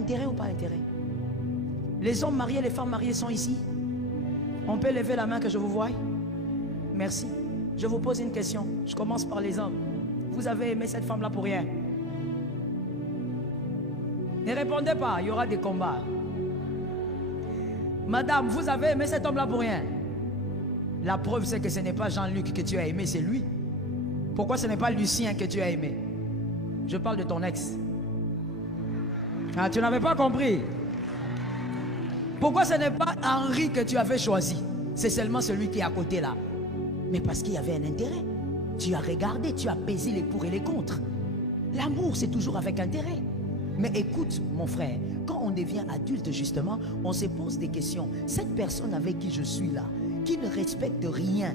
Intérêt ou pas intérêt? Les hommes mariés, les femmes mariées sont ici. On peut lever la main que je vous voie? Merci. Je vous pose une question. Je commence par les hommes. Vous avez aimé cette femme-là pour rien? Ne répondez pas, il y aura des combats. Madame, vous avez aimé cet homme-là pour rien? La preuve, c'est que ce n'est pas Jean-Luc que tu as aimé, c'est lui. Pourquoi ce n'est pas Lucien que tu as aimé? Je parle de ton ex. Ah, tu n'avais pas compris. Pourquoi ce n'est pas Henri que tu avais choisi? C'est seulement celui qui est à côté là. Mais parce qu'il y avait un intérêt. Tu as regardé, tu as pesé les pour et les contre. L'amour, c'est toujours avec intérêt. Mais écoute, mon frère, quand on devient adulte, justement, on se pose des questions. Cette personne avec qui je suis là, qui ne respecte rien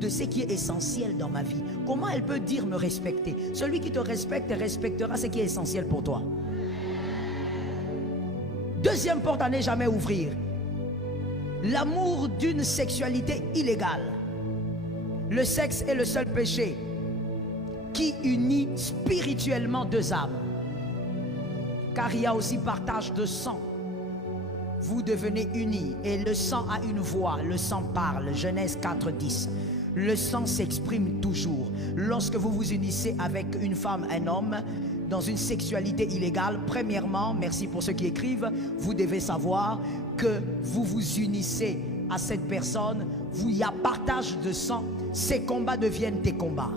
de ce qui est essentiel dans ma vie, comment elle peut dire me respecter? Celui qui te respecte respectera ce qui est essentiel pour toi. Deuxième porte à ne jamais ouvrir. L'amour d'une sexualité illégale. Le sexe est le seul péché qui unit spirituellement deux âmes. Car il y a aussi partage de sang. Vous devenez unis et le sang a une voix, le sang parle. Genèse 4:10. Le sang s'exprime toujours. Lorsque vous vous unissez avec une femme, un homme, dans une sexualité illégale, premièrement, merci pour ceux qui écrivent, vous devez savoir que vous vous unissez à cette personne, il y a partage de sang, ces combats deviennent tes combats.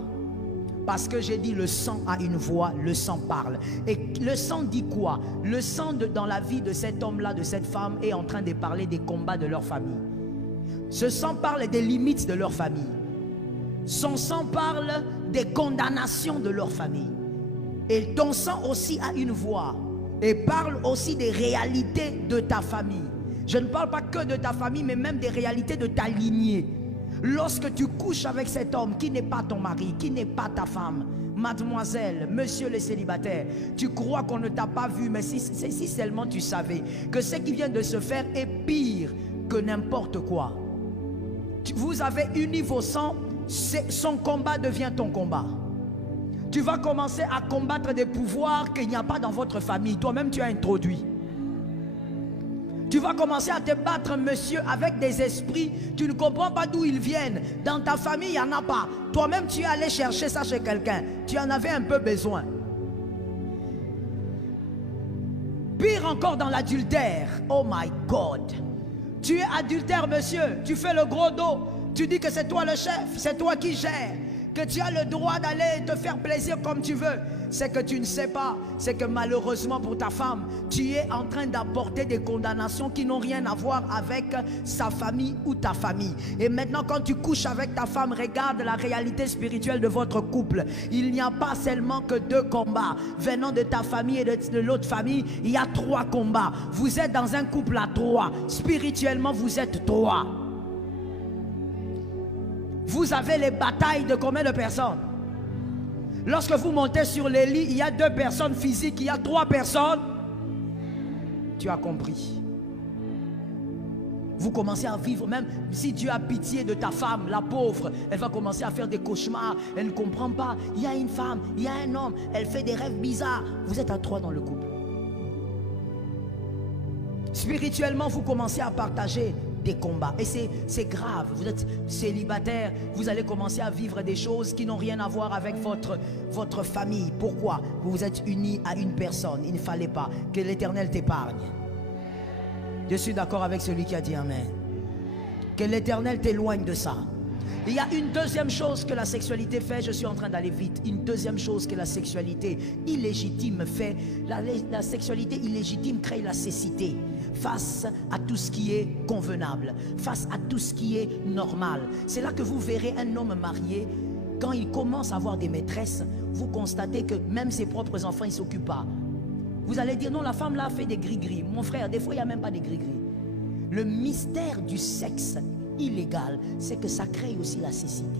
Parce que j'ai dit le sang a une voix, le sang parle. Et le sang dit quoi? Le sang dans la vie de cet homme-là, de cette femme, est en train de parler des combats de leur famille. Ce sang parle des limites de leur famille. Son sang parle des condamnations de leur famille. Et ton sang aussi a une voix et parle aussi des réalités de ta famille. Je ne parle pas que de ta famille, mais même des réalités de ta lignée. Lorsque tu couches avec cet homme qui n'est pas ton mari, qui n'est pas ta femme, mademoiselle, monsieur le célibataire, tu crois qu'on ne t'a pas vu, mais si seulement tu savais que ce qui vient de se faire est pire que n'importe quoi. Vous avez uni vos sangs, son combat devient ton combat. Tu vas commencer à combattre des pouvoirs qu'il n'y a pas dans votre famille. Toi-même, tu as introduit. Tu vas commencer à te battre, monsieur, avec des esprits. Tu ne comprends pas d'où ils viennent. Dans ta famille, il n'y en a pas. Toi-même, tu es allé chercher ça chez quelqu'un. Tu en avais un peu besoin. Pire encore dans l'adultère. Oh my God. Tu es adultère, monsieur. Tu fais le gros dos. Tu dis que c'est toi le chef. C'est toi qui gères. Que tu as le droit d'aller te faire plaisir comme tu veux. C'est que tu ne sais pas, c'est que malheureusement pour ta femme, tu es en train d'apporter des condamnations qui n'ont rien à voir avec sa famille ou ta famille. Et maintenant quand tu couches avec ta femme, regarde la réalité spirituelle de votre couple. Il n'y a pas seulement que 2 combats venant de ta famille et de l'autre famille. Il y a 3 combats. Vous êtes dans un couple à 3. Spirituellement vous êtes 3. Vous avez les batailles de combien de personnes? Lorsque vous montez sur les lits, il y a 2 personnes physiques, il y a 3 personnes. Tu as compris. Vous commencez à vivre, même si Dieu a pitié de ta femme, la pauvre, elle va commencer à faire des cauchemars. Elle ne comprend pas. Il y a une femme, il y a un homme, elle fait des rêves bizarres. Vous êtes à 3 dans le couple. Spirituellement, vous commencez à partager des combats et c'est grave. Vous êtes célibataire, vous allez commencer à vivre des choses qui n'ont rien à voir avec votre famille. Pourquoi? Vous vous êtes unis à une personne. Il ne fallait pas. Que l'Éternel t'épargne. Je suis d'accord avec celui qui a dit Amen. Que l'Éternel t'éloigne de ça. Il y a une deuxième chose que la sexualité fait. Je suis en train d'aller vite. Une deuxième chose que la sexualité illégitime fait. La sexualité illégitime crée la cécité face à tout ce qui est convenable, face à tout ce qui est normal. C'est là que vous verrez un homme marié, quand il commence à avoir des maîtresses, vous constatez que même ses propres enfants, ils ne s'occupent pas. Vous allez dire non, la femme là fait des gris-gris. Mon frère, des fois il n'y a même pas des gris-gris. Le mystère du sexe illégal, c'est que ça crée aussi la cécité.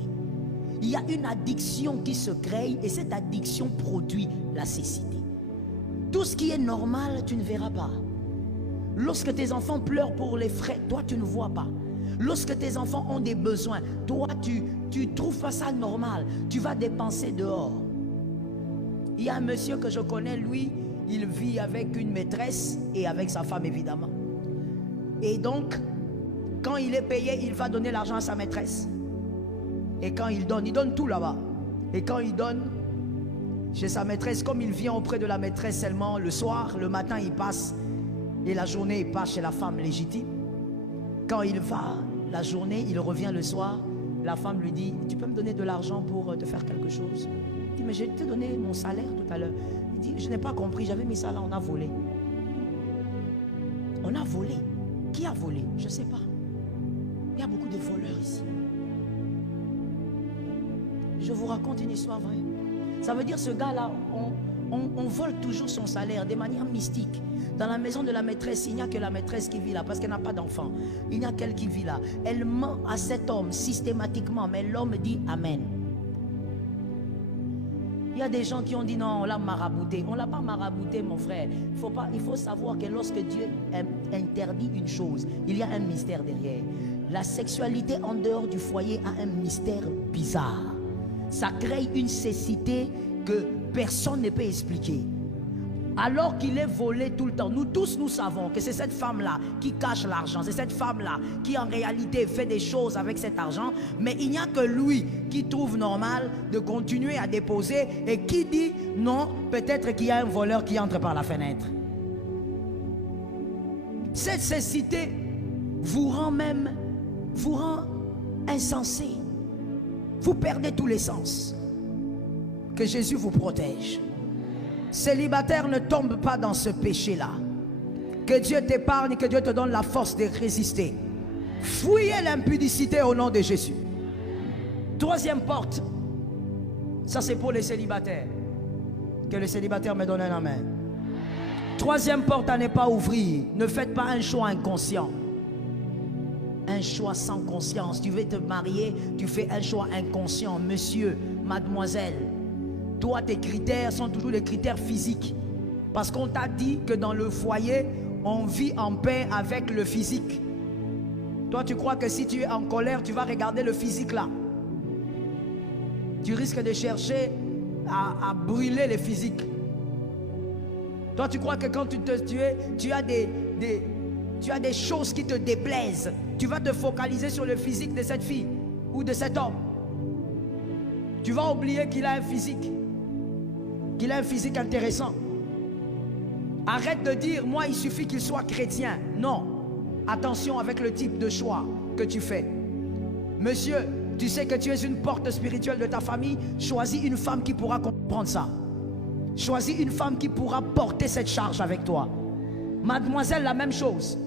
Il y a une addiction qui se crée et cette addiction produit la cécité. Tout ce qui est normal, tu ne verras pas. Lorsque tes enfants pleurent pour les frais, toi tu ne vois pas. Lorsque tes enfants ont des besoins, toi tu trouves pas ça normal. Tu vas dépenser dehors. Il y a un monsieur que je connais, lui, il vit avec une maîtresse et avec sa femme évidemment. Et donc, quand il est payé, il va donner l'argent à sa maîtresse. Et quand il donne tout là-bas. Et quand il donne chez sa maîtresse, comme il vient auprès de la maîtresse seulement le soir, le matin il passe et la journée il passe chez la femme légitime. Quand il va la journée, il revient le soir, la femme lui dit, tu peux me donner de l'argent pour te faire quelque chose? Il dit, mais j'ai te donné mon salaire tout à l'heure. Il dit, je n'ai pas compris, j'avais mis ça là, on a volé. On a volé. Qui a volé? Je ne sais pas. Il y a beaucoup de voleurs ici. Je vous raconte une histoire vraie. Ça veut dire ce gars-là, on vole toujours son salaire de manière mystique. Dans la maison de la maîtresse, il n'y a que la maîtresse qui vit là parce qu'elle n'a pas d'enfant. Il n'y a qu'elle qui vit là. Elle ment à cet homme systématiquement, mais l'homme dit Amen. Il y a des gens qui ont dit non, on l'a marabouté. On ne l'a pas marabouté, mon frère. Il faut savoir que lorsque Dieu interdit une chose, il y a un mystère derrière. La sexualité en dehors du foyer a un mystère bizarre. Ça crée une cécité que personne ne peut expliquer. Alors qu'il est volé tout le temps, nous tous nous savons que c'est cette femme-là qui cache l'argent. C'est cette femme-là qui en réalité fait des choses avec cet argent. Mais il n'y a que lui qui trouve normal de continuer à déposer et qui dit non, peut-être qu'il y a un voleur qui entre par la fenêtre. Cette cécité vous rend insensé. Vous perdez tous les sens. Que Jésus vous protège. Célibataire, ne tombe pas dans ce péché-là. Que Dieu t'épargne, que Dieu te donne la force de résister. Fuyez l'impudicité au nom de Jésus. Troisième porte. Ça c'est pour les célibataires. Que le célibataire me donne un amen. Troisième porte à ne pas ouvrir. Ne faites pas un choix inconscient. Un choix sans conscience. Tu veux te marier, tu fais un choix inconscient. Monsieur, mademoiselle, toi tes critères sont toujours les critères physiques. Parce qu'on t'a dit que dans le foyer, on vit en paix avec le physique. Toi tu crois que si tu es en colère, tu vas regarder le physique là. Tu risques de chercher à brûler le physique. Toi tu crois que quand tu as des choses qui te déplaisent. Tu vas te focaliser sur le physique de cette fille ou de cet homme. Tu vas oublier qu'il a un physique. Qu'il a un physique intéressant. Arrête de dire, moi il suffit qu'il soit chrétien. Non. Attention avec le type de choix que tu fais. Monsieur, tu sais que tu es une porte spirituelle de ta famille. Choisis une femme qui pourra comprendre ça. Choisis une femme qui pourra porter cette charge avec toi. Mademoiselle, la même chose.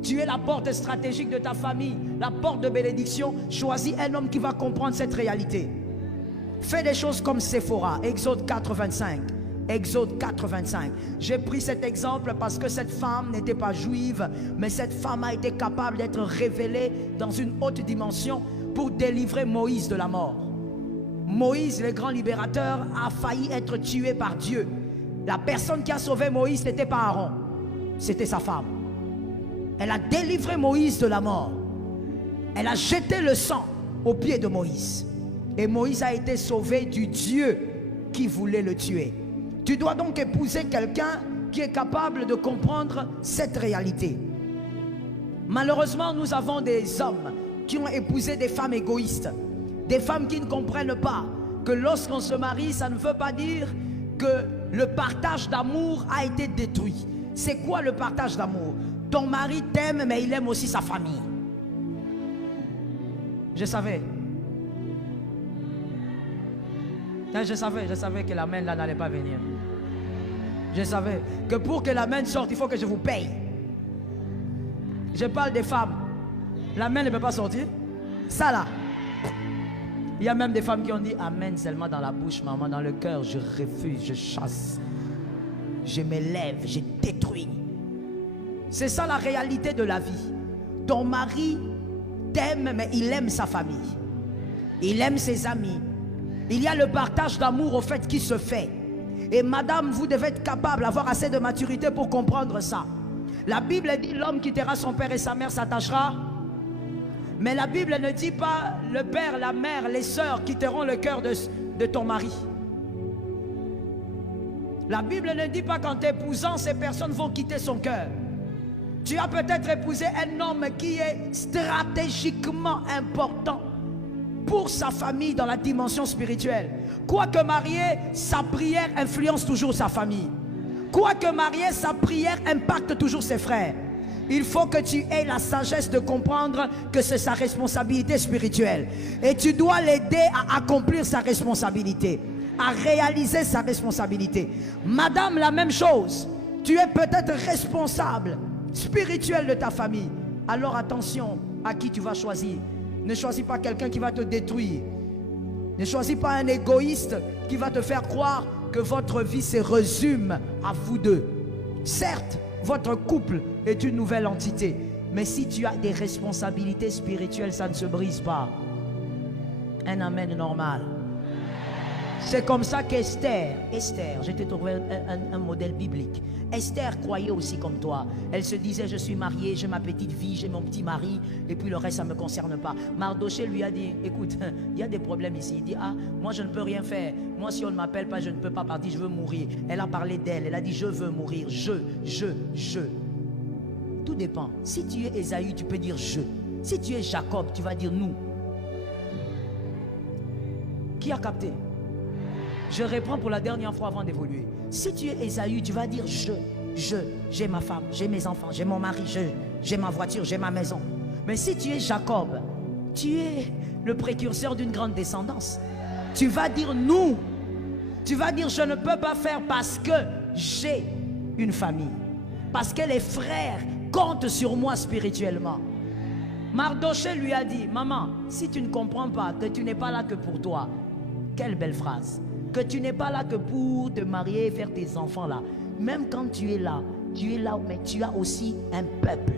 Tu es la porte stratégique de ta famille, la porte de bénédiction. Choisis un homme qui va comprendre cette réalité. Fais des choses comme Séphora, Exode 4, 25. Exode 4, 25. J'ai pris cet exemple parce que cette femme n'était pas juive, mais cette femme a été capable d'être révélée dans une haute dimension pour délivrer Moïse de la mort. Moïse, le grand libérateur, a failli être tué par Dieu. La personne qui a sauvé Moïse n'était pas Aaron, c'était sa femme. Elle a délivré Moïse de la mort. Elle a jeté le sang aux pieds de Moïse. Et Moïse a été sauvé du Dieu qui voulait le tuer. Tu dois donc épouser quelqu'un qui est capable de comprendre cette réalité. Malheureusement, nous avons des hommes qui ont épousé des femmes égoïstes. Des femmes qui ne comprennent pas que lorsqu'on se marie, ça ne veut pas dire que le partage d'amour a été détruit. C'est quoi le partage d'amour? Ton mari t'aime, mais il aime aussi sa famille. Je savais. Je savais que la main là n'allait pas venir. Je savais que pour que la main sorte, il faut que je vous paye. Je parle des femmes. La main ne peut pas sortir. Ça là. Il y a même des femmes qui ont dit amen seulement dans la bouche, maman, dans le cœur. Je refuse, je chasse. Je m'élève, je détruis. C'est ça la réalité de la vie. Ton mari t'aime, mais il aime sa famille. Il aime ses amis. Il y a le partage d'amour au fait qui se fait. Et madame, vous devez être capable d'avoir assez de maturité pour comprendre ça. La Bible dit l'homme quittera son père et sa mère s'attachera. Mais la Bible ne dit pas le père, la mère, les sœurs quitteront le cœur de ton mari. La Bible ne dit pas qu'en t'épousant, ces personnes vont quitter son cœur. Tu as peut-être épousé un homme qui est stratégiquement important pour sa famille dans la dimension spirituelle. Quoique marié, sa prière influence toujours sa famille. Quoique marié, sa prière impacte toujours ses frères. Il faut que tu aies la sagesse de comprendre que c'est sa responsabilité spirituelle. Et tu dois l'aider à accomplir sa responsabilité, à réaliser sa responsabilité. Madame, la même chose. Tu es peut-être responsable spirituel de ta famille. Alors attention à qui tu vas choisir. Ne choisis pas quelqu'un qui va te détruire. Ne choisis pas un égoïste qui va te faire croire que votre vie se résume à vous deux. Certes, votre couple est une nouvelle entité, mais si tu as des responsabilités spirituelles, ça ne se brise pas. Un amen normal. C'est comme ça qu'Esther, je t'ai trouvé un modèle biblique. Esther croyait aussi comme toi. Elle se disait, je suis mariée, j'ai ma petite vie, j'ai mon petit mari, et puis le reste, ça ne me concerne pas. Mardoché lui a dit, écoute, il y a des problèmes ici. Il dit, ah, moi je ne peux rien faire. Moi si on ne m'appelle pas, je ne peux pas partir, je veux mourir. Elle a parlé d'elle, elle a dit, je veux mourir, je. Tout dépend. Si tu es Ésaü, tu peux dire je. Si tu es Jacob, tu vas dire nous. Qui a capté? Je reprends pour la dernière fois avant d'évoluer. Si tu es Ésaü, tu vas dire j'ai ma femme, j'ai mes enfants, j'ai mon mari, j'ai ma voiture, j'ai ma maison. Mais si tu es Jacob, tu es le précurseur d'une grande descendance. Tu vas dire nous. Tu vas dire je ne peux pas faire parce que j'ai une famille. Parce que les frères comptent sur moi spirituellement. Mardoché lui a dit, maman, si tu ne comprends pas que tu n'es pas là que pour toi, quelle belle phrase. Que tu n'es pas là que pour te marier et faire tes enfants là. Même quand tu es là, mais tu as aussi un peuple.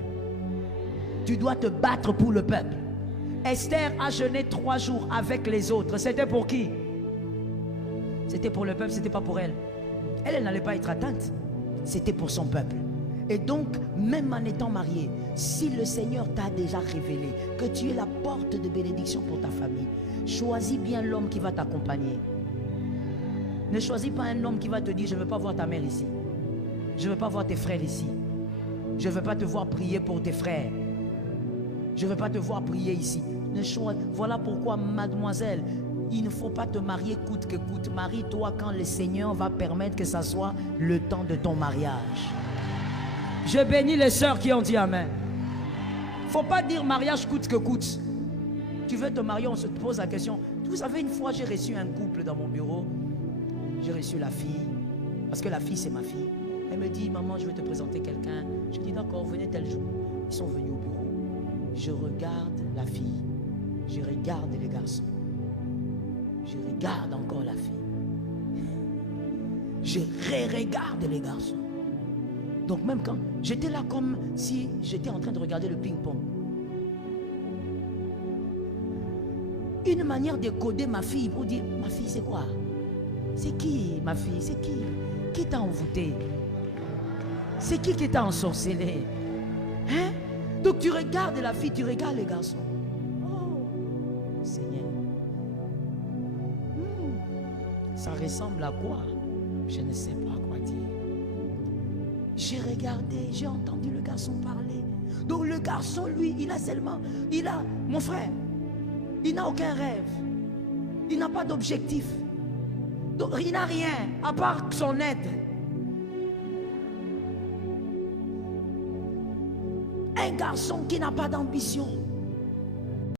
Tu dois te battre pour le peuple. Esther a jeûné 3 jours avec les autres. C'était pour qui? C'était pour le peuple, c'était pas pour elle. Elle n'allait pas être atteinte. C'était pour son peuple. Et donc, même en étant mariée, si le Seigneur t'a déjà révélé que tu es la porte de bénédiction pour ta famille, choisis bien l'homme qui va t'accompagner. Ne choisis pas un homme qui va te dire, je ne veux pas voir ta mère ici. Je ne veux pas voir tes frères ici. Je ne veux pas te voir prier pour tes frères. Je ne veux pas te voir prier ici. Voilà pourquoi, mademoiselle, il ne faut pas te marier coûte que coûte. Marie-toi quand le Seigneur va permettre que ça soit le temps de ton mariage. Je bénis les sœurs qui ont dit amen. Il ne faut pas dire mariage coûte que coûte. Tu veux te marier, on se pose la question. Vous savez, une fois j'ai reçu un couple dans mon bureau. J'ai reçu la fille, parce que la fille c'est ma fille. Elle me dit, maman, je vais te présenter quelqu'un. Je dis, d'accord, venez tel jour. Ils sont venus au bureau. Je regarde la fille, je regarde les garçons. Je regarde encore la fille. Je regarde les garçons. Donc même quand j'étais là comme si j'étais en train de regarder le ping-pong. Une manière de coder ma fille pour dire, ma fille c'est quoi? C'est qui ma fille? C'est qui? Qui t'a envoûté? C'est qui t'a ensorcelé? Hein? Donc tu regardes la fille, tu regardes les garçons. Oh, Seigneur. Ça ressemble à quoi? Je ne sais pas quoi dire. J'ai regardé, j'ai entendu le garçon parler. Donc le garçon, lui, mon frère, il n'a aucun rêve. Il n'a pas d'objectif. Donc il n'a rien à part son être. Un garçon qui n'a pas d'ambition.